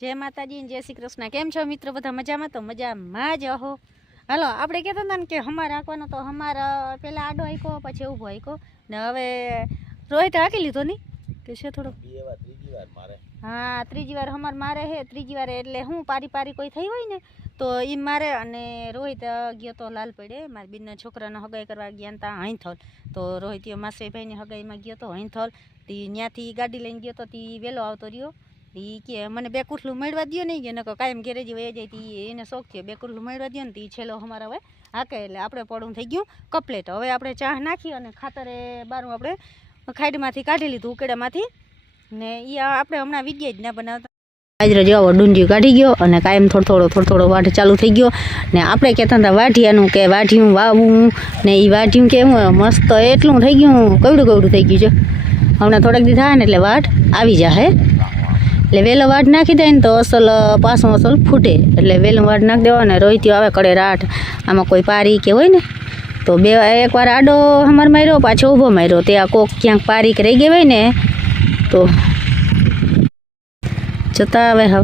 जय माताजी जय श्री कृष्ण। केम छो मित्रों? बधा मजा में? तो मजा में ज हो। हलो आपणे कहता था कि हमारे हाकवानो तो हमारा पहला आडो हाक्यो पछी ऊभो हाक्यो ने हवे रोहित हाकी लीधो नी के छे थोड़ो त्रीजी वार मारे। हाँ त्रीजी वार हमार मारे है। त्रीजी वार एटले हूँ पारी पारी कोई थई होय ने तो ई मारे। अने रोहित गयो तो लाल पेड़े मारी बीन छोकराने हगाई करवा गया ता हईथल तो रोहित मासी भाई ने हगाई में गयो तो हईथल ती न्याथी गाड़ी लईने गयो तो ती वेलो आवतो रह्यो। ई के मने बे कुठलू मेळवा दियो नहीं के नको कायम घरे ज वही जाती एने शौक थयो बे कुठलू मेळवा दियो ने ती छेलो हमारा हवे हाके એટલે આપણે પડું થઈ ગયું કપલેટ। હવે આપણે ચા નાખી અને ખાતરે બારું આપણે ખાઈડમાંથી કાઢી લીધું ઉકેડામાંથી ને ઈ આપણે હમણાં વિડિયા જ ના બનાવતા। આજરો જેવો ડુંડિયું કાઢી ગયો અને કાયમ થોડો થોડો વાઢ ચાલુ થઈ ગયો ને આપણે કહેતા હતા વાઢિયાનું કે વાઢિયું વાવું ને ઈ વાઢિયું કેવું મસ્ત એટલું થઈ ગયું કવડું થઈ ગયું છે। હમણાં થોડાક દી થાય ને એટલે વાઢ આવી જાહે એટલે વેલો વાઢ નાખી દે ને તો અસલ પાછું અસલ ફૂટે એટલે વેલું વાઢ નાખી દેવા ને રોહિત્યો આવે કડે રાઠ આમાં કોઈ પારી કે હોય ને તો બે એકવાર આડો હમાર માર્યો પાછો ઊભો માર્યો તે આ કોક ક્યાંક પારી કે રહી ગઈ હોય ને તો જતા આવે હવે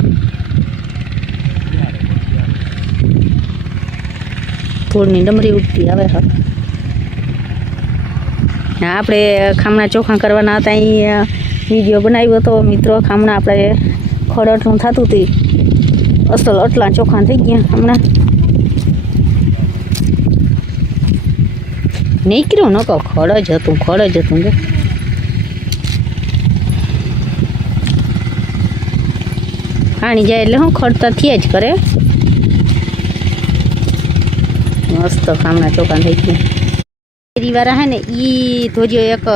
ધૂળની ડમરી ઉડતી આવે હવે ને આપણે ખામણા ચોખા કરવાના હતા અહીં વિડીયો બનાવ્યો હતો મિત્રો। ખામણા આપણે ખડટનું થતું હતું અસલ અટલા ચોખા થઈ ગયા હમણાં નીકળ્યું ન કહો ખડ જ હતું જો પાણી જાય એટલે હું ખડતા થયા જ કરે મસ્ત ખામણા ચોખા થઈ ગયા। વાળા હે ને ઈ ધોજો એક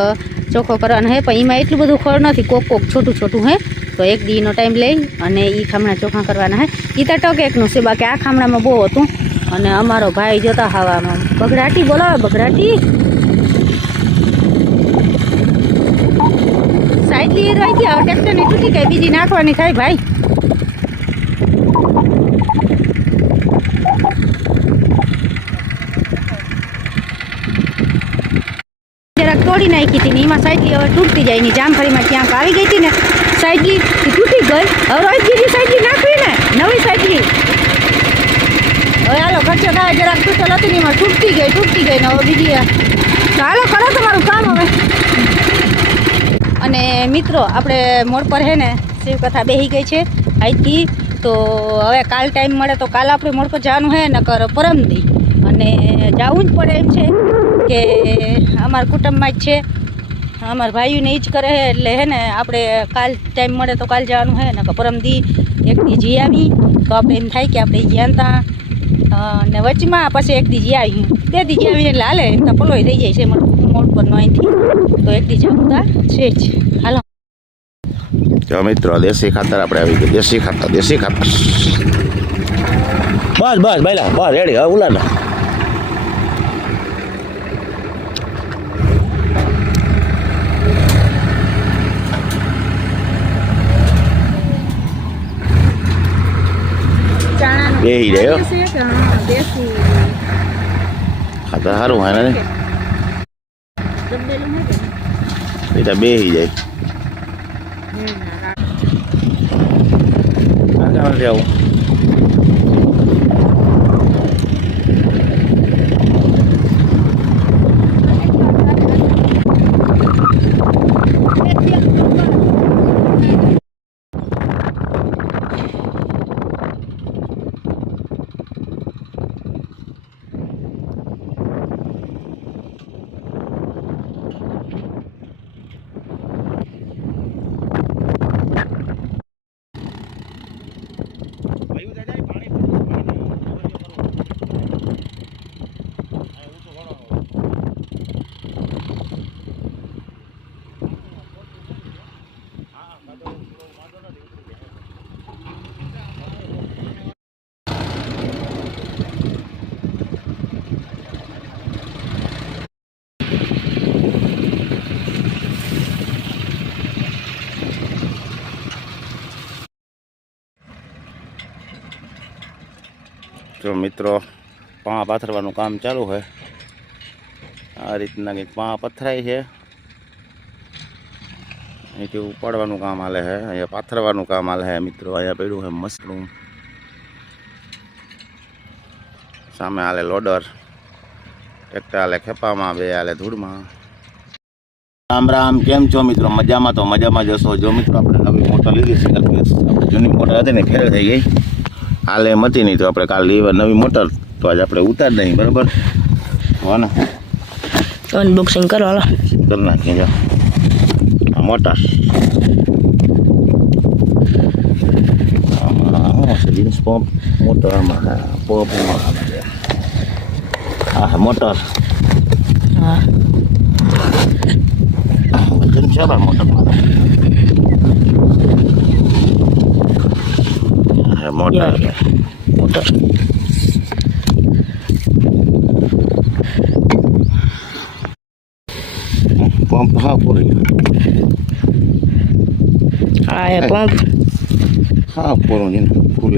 ચોખ્ખો કરવાનો હે પણ એમાં એટલું બધું ખડ નથી કોક છોટું હે તો એક દીનો ટાઈમ લઈ અને ઈ ખામણા ચોખા કરવાના હે। ઈ તો ટક એકનું છે બાકી આ ખામણામાં બહુ હતું અને અમારો ભાઈ જોતા હવામાં બગડાટી બોલાવે બગડાટી સાઈડ લઈ રહી ગયા ટ્રેક્ટરની તૂટી ગઈ બીજી નાખવાની થાય ભાઈ। જરાક તોડી નાખી હતી ને એમાં સાઈડલી હવે તૂટતી જાય ની જામફળીમાં ક્યાંક આવી ગઈ હતી ને સાઈડલી તૂટી ગઈ। હવે રોજ બીજી સાઈડલી નાખવી ને નવી સાઈડલી હવે હાલો ખર્ચો થાય જરાક તૂટેલ હતી ને એમાં તૂટતી ગઈ ને હવે બીજી તો હાલો કરો તમારું કામ હવે। અને મિત્રો આપણે મોડ પર હે ને શિવકથા બેસી ગઈ છે આજથી તો હવે કાલ ટાઈમ મળે તો કાલ આપણે મોડ પર જવાનું હે નકર પરમદી અને જવું જ પડે એમ છે કે અમારા કુટુંબમાં જ છે અમારા ભાઈઓને એ જ કરે છે એટલે હે ને આપણે કાલ ટાઈમ મળે તો કાલ જવાનું હે ને પરમદી એક દી જી આવી તો આપણે એમ થાય કે આપણે જ્યાં ત્યાં ને વચમાં પછી એક દી જી આવી બે દી જી આવીને એટલે હાલે એમ તો પલોય થઈ જાય છે મોડ પરનો અહીંથી તો એક દી જવું છે જ હાલો। જો મિત્રો દેશી ખાતર આપણે આવી ગયું દેશી ખાતર બસ બાયલા બસ રેડી હવે ઉલાના બેહી જાય ખાતર સારું હોય ને એટલે બેહી જાય આવું જો મિત્રો પા પાથરવાનું કામ ચાલુ છે આ રીતના કંઈક પા પથરાય છે અહીંથી ઉપાડવાનું કામ હાલે છે, અહીંયા પાથરવાનું કામ હાલે છે મિત્રો. અહીંયા પડ્યું છે મશરૂમ, સામે હાલે લોડર, ટ્રેક્ટર હાલે ખેપામાં, બે હાલે ધૂળમાં. રામ રામ, કેમ છો મિત્રો? મજામાં તો મજામાં જશો. જો મિત્રો આપણે નવી મોટર લીધી છે, આપણે જૂની મોટર હતી ને ફેલ થઈ ગઈ, હાલે એમ હતી નહીં, તો આપણે કાલ લીધી નવી મોટર, તો આજે આપણે ઉતાર દઈએ, બરાબર હો ને? અનબોક્સિંગ કરો હાલો. કરી નાખીએ. જો આ મોટર આમાં છે જીન્સ પંપ, મોટર આમાં પંપ, હા મોટર હા વજન છે ભાઈ મોટરમાં. મોટર મોટર પંપ હા પૂરી, હા એ પંપ હા પૂરું છે ને ફૂલ.